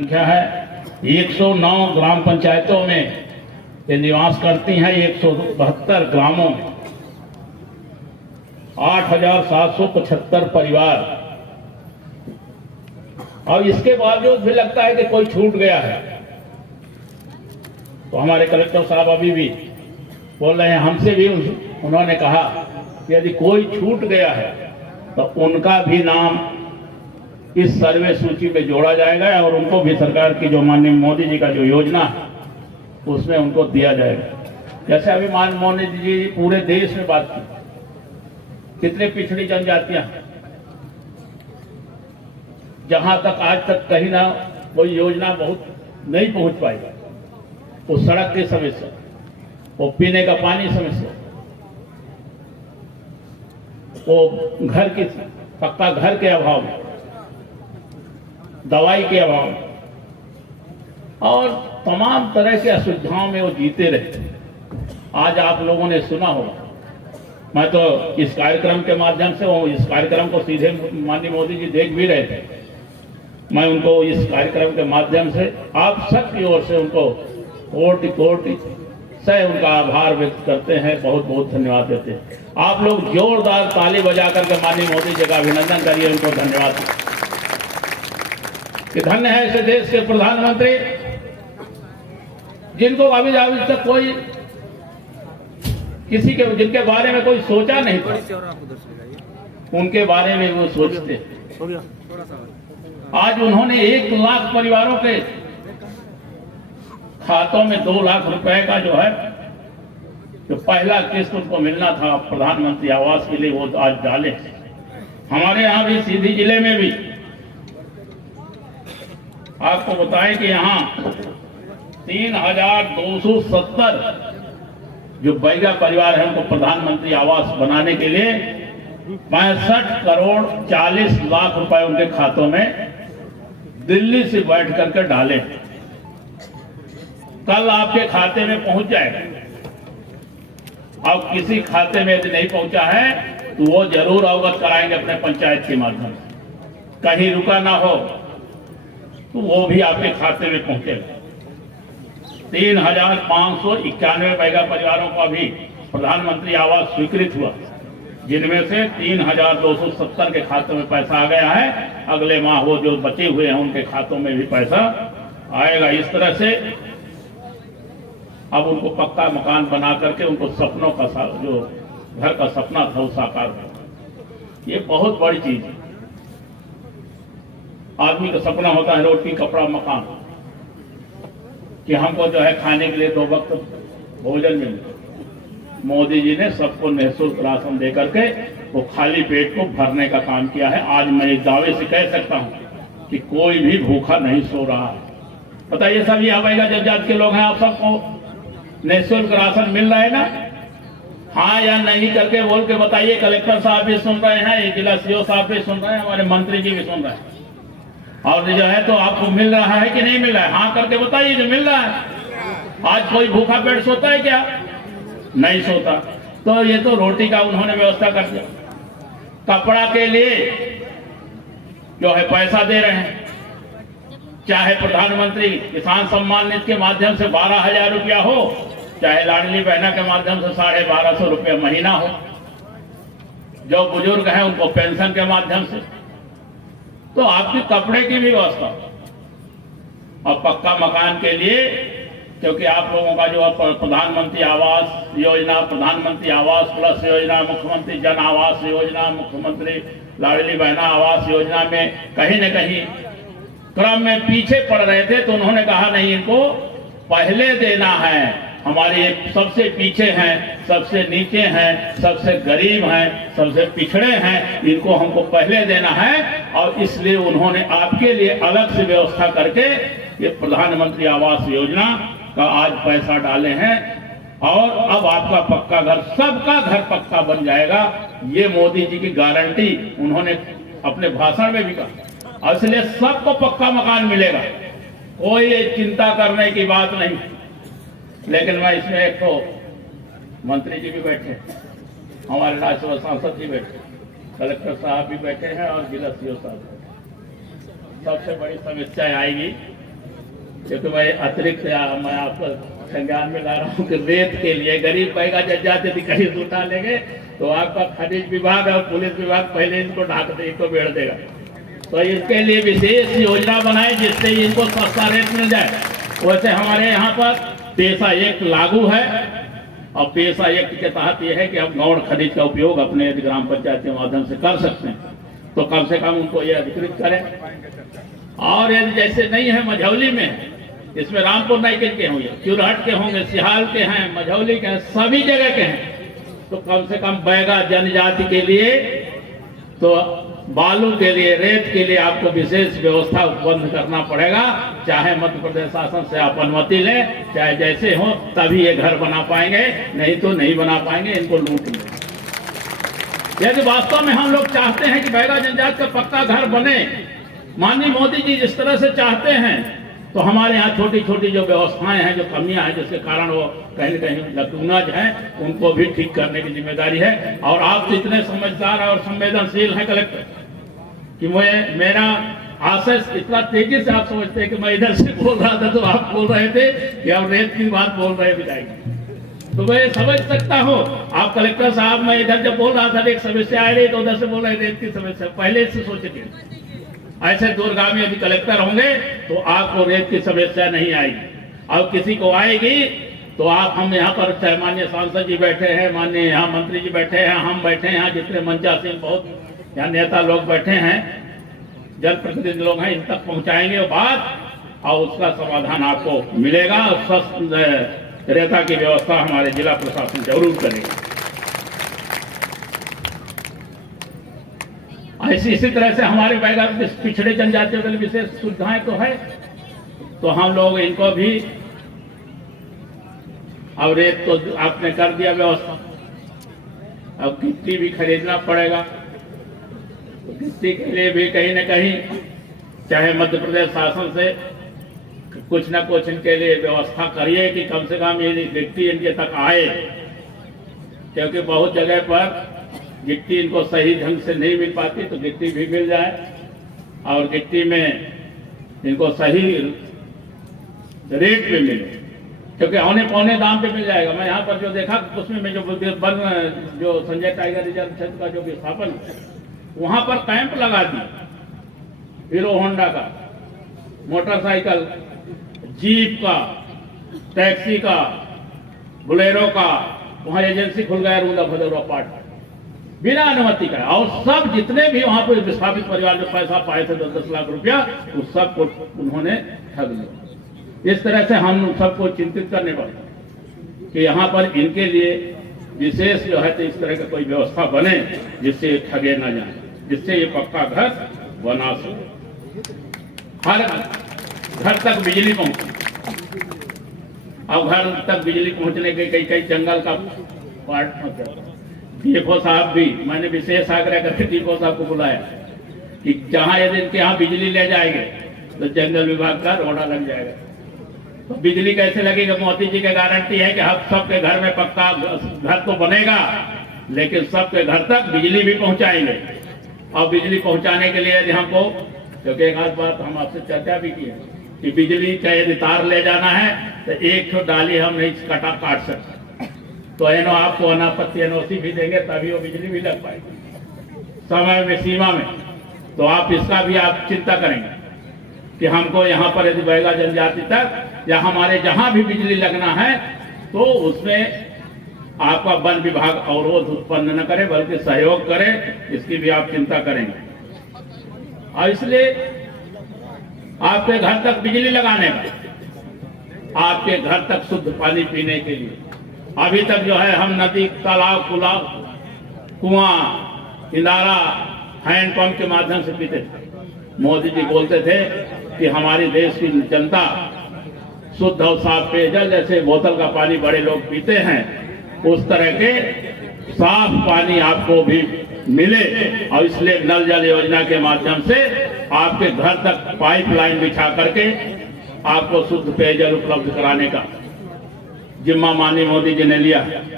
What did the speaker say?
संख्या है 109 ग्राम पंचायतों में ये निवास करती हैं। 172 ग्रामों में 8,775 परिवार। और इसके बावजूद भी लगता है कि कोई छूट गया है। तो हमारे कलेक्टर साहब अभी भी बोल रहे हैं, हमसे भी उन्होंने कहा कि यदि कोई छूट गया है तो उनका भी नाम इस सर्वे सूची में जोड़ा जाएगा और उनको भी सरकार की जो माननीय मोदी जी का जो योजना है उसमें उनको दिया जाएगा। जैसे अभी माननीय मोदी जी पूरे देश में बात की, कितने पिछड़ी जनजातियां जहां तक आज तक कहीं ना कोई योजना बहुत नहीं पहुंच पाई। वो सड़क की समस्या, वो पीने का पानी समस्या, वो घर की पक्का घर के अभाव में, दवाई के अभाव में और तमाम तरह की असुविधाओं में वो जीते रहते। आज आप लोगों ने सुना होगा, मैं तो इस कार्यक्रम के माध्यम से इस कार्यक्रम को सीधे माननीय मोदी जी देख भी रहे थे। मैं उनको इस कार्यक्रम के माध्यम से आप सबकी ओर से उनको कोटि कोटि से उनका आभार व्यक्त करते हैं, बहुत बहुत धन्यवाद देते हैं। आप लोग जोरदार ताली बजा करके माननीय मोदी जी का अभिनंदन करिए, उनको धन्यवाद कि धन्य है ऐसे देश के प्रधानमंत्री जिनको अभी तक कोई किसी के जिनके बारे में कोई सोचा नहीं था, उनके बारे में वो सोचते। आज उन्होंने 1 लाख परिवारों के खातों में 2 लाख रुपए का जो है जो पहला किस्त उनको मिलना था प्रधानमंत्री आवास के लिए, वो आज डाले। हमारे यहाँ भी सीधी जिले में भी आपको बताएं कि यहाँ 3,270 जो बैगा परिवार है उनको प्रधानमंत्री आवास बनाने के लिए 65 करोड़ 40 लाख रुपए उनके खातों में दिल्ली से बैठ करके डाले। कल आपके खाते में पहुंच जाएगा। अब किसी खाते में यदि नहीं पहुंचा है तो वो जरूर अवगत कराएंगे अपने पंचायत के माध्यम से। कहीं रुका ना हो तो वो भी आपके खाते में पहुंचेगा। 3,591 बैगा परिवारों का भी प्रधानमंत्री आवास स्वीकृत हुआ, जिनमें से 3,270 के खातों में पैसा आ गया है। अगले माह वो जो बचे हुए हैं उनके खातों में भी पैसा आएगा। इस तरह से अब उनको पक्का मकान बना करके उनको सपनों का जो घर का सपना था वो साकार हो। ये बहुत बड़ी चीज है। आदमी का सपना होता है रोटी कपड़ा मकान, कि हमको जो है खाने के लिए 2 वक्त भोजन मिले। मोदी जी ने सबको निःशुल्क राशन दे करके वो खाली पेट को भरने का काम किया है। आज मैं इस दावे से कह सकता हूं कि कोई भी भूखा नहीं सो रहा है। बताइए सब ये आवेगा जनजाति के लोग हैं, आप सबको निःशुल्क राशन मिल रहा है ना? हाँ या नहीं करके बोल के बताइए। कलेक्टर साहब भी सुन रहे हैं, जिला सीओ साहब भी सुन रहे हैं, हमारे मंत्री जी भी सुन रहे हैं। और जो है तो आपको मिल रहा है कि नहीं मिल रहा है? हाँ करके बताइए जो मिल रहा है। आज कोई भूखा पेट सोता है क्या? नहीं सोता। तो ये तो रोटी का उन्होंने व्यवस्था कर दिया। कपड़ा के लिए जो है पैसा दे रहे हैं, चाहे प्रधानमंत्री किसान सम्मान निधि के माध्यम से 12,000 रुपया हो, चाहे लाडली बहना के माध्यम से 1,250 रुपया महीना हो, जो बुजुर्ग हैं उनको पेंशन के माध्यम से। तो आपकी कपड़े की भी व्यवस्था और पक्का मकान के लिए, क्योंकि आप लोगों का जो प्रधानमंत्री आवास योजना, प्रधानमंत्री आवास प्लस योजना, मुख्यमंत्री जन आवास योजना, मुख्यमंत्री लाडली बहना आवास योजना में कहीं न कहीं क्रम में पीछे पड़ रहे थे। तो उन्होंने कहा नहीं, इनको पहले देना है। हमारे सबसे पीछे हैं, सबसे नीचे हैं, सबसे गरीब हैं, सबसे पिछड़े हैं, इनको हमको पहले देना है। और इसलिए उन्होंने आपके लिए अलग से व्यवस्था करके ये प्रधानमंत्री आवास योजना का आज पैसा डाले हैं। और अब आपका पक्का घर, सबका घर पक्का बन जाएगा। ये मोदी जी की गारंटी उन्होंने अपने भाषण में भी कहा। इसलिए सबको पक्का मकान मिलेगा, कोई चिंता करने की बात नहीं। लेकिन मैं इसमें एक तो मंत्री जी भी बैठे, हमारे राज्यसभा सांसद जी बैठे, कलेक्टर साहब भी बैठे हैं और जिला सीओ साहब। सबसे बड़ी समस्या आएगी क्योंकि मैं अतिरिक्त मैं आपको संज्ञान में ला रहा हूँ कि रेत के लिए गरीब पैगा जज्जात यदि कहीं से उठा लेंगे तो आपका खनिज विभाग और पुलिस विभाग पहले इनको ढाक दे, इनको बेड़ देगा। तो इसके लिए विशेष योजना बनाए जिससे इनको सस्ता रेट मिल जाए। वैसे हमारे यहाँ पर पेशा एक्ट लागू है और पेशा एक्ट के तहत यह है कि आप गौण खनिज का उपयोग अपने ग्राम पंचायत के माध्यम से कर सकते हैं, तो कम से कम उनको ये अधिकृत करें। और यदि जैसे नहीं है मझौली में, इसमें रामपुर नाइकिल के होंगे, चुरहट के होंगे, सिहाल के हैं, मझौली के हैं, सभी जगह के हैं, तो कम से कम बैगा जनजाति के लिए तो बालू के लिए, रेत के लिए आपको विशेष व्यवस्था उपलब्ध करना पड़ेगा। चाहे मध्य प्रदेश शासन से आप अनुमति लें, चाहे जैसे हो, तभी ये घर बना पाएंगे, नहीं तो नहीं बना पाएंगे, इनको लूट लें। यदि वास्तव में हम लोग चाहते हैं कि बैगा जनजाति का पक्का घर बने, माननीय मोदी जी जिस तरह से चाहते हैं, तो हमारे यहाँ छोटी छोटी जो व्यवस्थाएं हैं, जो कमियां हैं, जिसके कारण वो कहीं न कहीं लकूनाज हैं, उनको भी ठीक करने की जिम्मेदारी है। और आप तो इतने समझदार और संवेदनशील हैं कलेक्टर कि मेरा आशय इतना तेजी से आप समझते हैं कि मैं इधर से बोल रहा था तो आप बोल रहे थे कि आप रेत की बात बोल रहे विधायक, तो मैं समझ सकता हूँ। आप कलेक्टर साहब, मैं इधर जब बोल रहा था एक समस्या आ रही तो उधर से बोल रहे रेत की समस्या, पहले से सोचिए ऐसे दूरगामी यदि कलेक्टर होंगे तो आपको रेत की समस्या नहीं आएगी। और किसी को आएगी तो आप, हम यहाँ पर चाहे माननीय सांसद जी बैठे हैं, माननीय यहाँ मंत्री जी बैठे हैं, हम बैठे हैं यहाँ, जितने मंचासीन बहुत यहाँ नेता लोग बैठे हैं, जनप्रतिनिधि लोग हैं, इन तक पहुँचाएंगे बात और उसका समाधान आपको मिलेगा। और स्वस्थ रेता की व्यवस्था हमारे जिला प्रशासन जरूर करेगा। इसी तरह से हमारे बैगा पिछड़े जनजातियों के लिए विशेष सुविधाएं तो है, तो हम लोग इनको भी, अब रेत तो आपने कर दिया व्यवस्था, अब गिट्टी भी खरीदना पड़ेगा, तो गिट्टी के लिए भी कहीं न कहीं चाहे मध्य प्रदेश शासन से कुछ न कुछ इनके लिए व्यवस्था करिए कि कम से कम ये गिट्टी इनके तक आए, क्योंकि बहुत जगह पर गिट्टी इनको सही ढंग से नहीं मिल पाती, तो गिट्टी भी मिल जाए और गिट्टी में इनको सही रेट पे मिले, क्योंकि औने पौने दाम पे मिल जाएगा। मैं यहाँ पर जो देखा उसमें मैं जो संजय टाइगर रिजर्व क्षेत्र का जो विस्थापन, वहां पर कैंप लगा दी, हीरो होंडा का, मोटरसाइकिल, जीप का, टैक्सी का, बुलेरो का, वहां एजेंसी खुल गया रूदा भदौरा पार्ट बिना अनुमति का। और सब जितने भी वहां पर विस्थापित परिवार जो पैसा पाए थे 10-10 लाख रुपया, उस सब को उन्होंने ठग लिया। इस तरह से हम सबको चिंतित करने पड़ता कि यहाँ पर इनके लिए विशेष जो है तो इस तरह का कोई व्यवस्था बने जिससे ठगे न जाए, जिससे ये पक्का घर बना सके, हर घर तक बिजली पहुंचे। अब घर तक बिजली पहुंचने के कई जंगल का पार्ट पहुंचा। डीएफओ साहब भी, मैंने विशेष आग्रह करके डीएफओ साहब को बुलाया कि जहां यदि इनके यहाँ बिजली ले जाएंगे तो जंगल विभाग का रोड़ा लग जाएगा। तो बिजली कैसे लगेगा? मोदी जी की गारंटी है कि हम सबके घर में पक्का घर तो बनेगा, लेकिन सबके घर तक बिजली भी पहुंचाएंगे। और बिजली पहुंचाने के लिए यदि हमको, क्योंकि एक आध बात हम आपसे चर्चा भी की है कि बिजली का यदि तार ले जाना है तो एक तो डाली हम नहीं काट सकते, तो एनो आपको अनापत्ति एनओसी भी देंगे तभी वो बिजली भी लग पाएगी समय में, सीमा में। तो आप इसका भी आप चिंता करेंगे कि हमको यहाँ पर यदि बैगा जनजाति तक या हमारे जहां भी बिजली लगना है तो उसमें आपका वन विभाग अवरोध उत्पन्न न करे बल्कि सहयोग करे, इसकी भी आप चिंता करेंगे। और इसलिए आपके घर तक बिजली लगाने का, आपके घर तक शुद्ध पानी पीने के लिए, अभी तक जो है हम नदी, तालाब, कुआं, इंदारा, हैंडपंप के माध्यम से पीते थे। मोदी जी बोलते थे कि हमारे देश की जनता शुद्ध और साफ पेयजल, जैसे बोतल का पानी बड़े लोग पीते हैं, उस तरह के साफ पानी आपको भी मिले। और इसलिए नल जल योजना के माध्यम से आपके घर तक पाइपलाइन बिछा करके आपको शुद्ध पेयजल उपलब्ध कराने का जिम्मा माननीय मोदी जी ने लिया है।